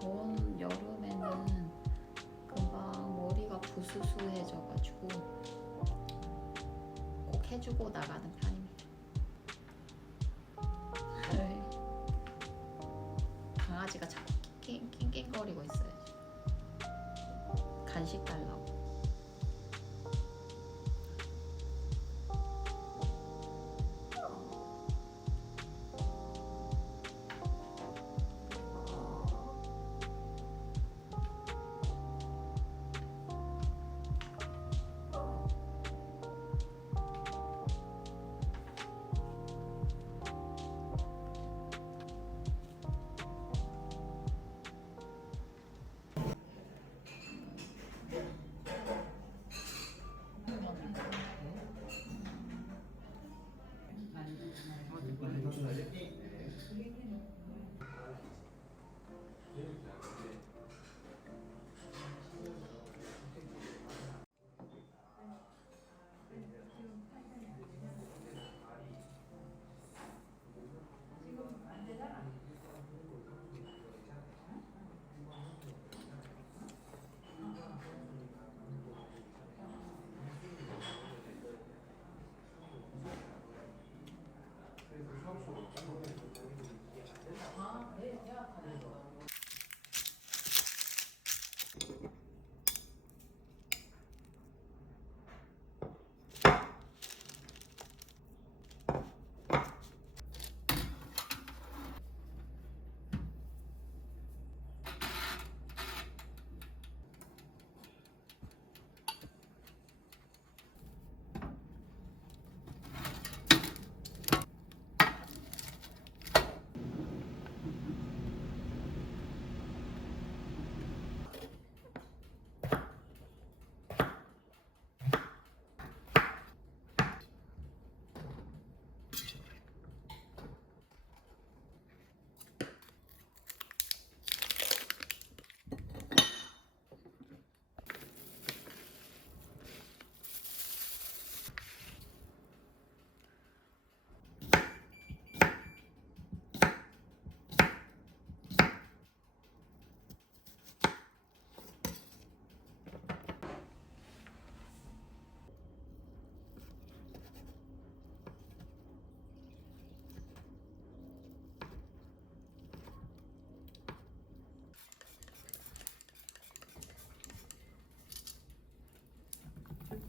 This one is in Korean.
더운 여름에는 금방 머리가 부스스해져가지고 꼭 해주고 나가는 편입니다. 네. 강아지가 자꾸 낑낑, 낑낑거리고 있어요. 간식 달라고.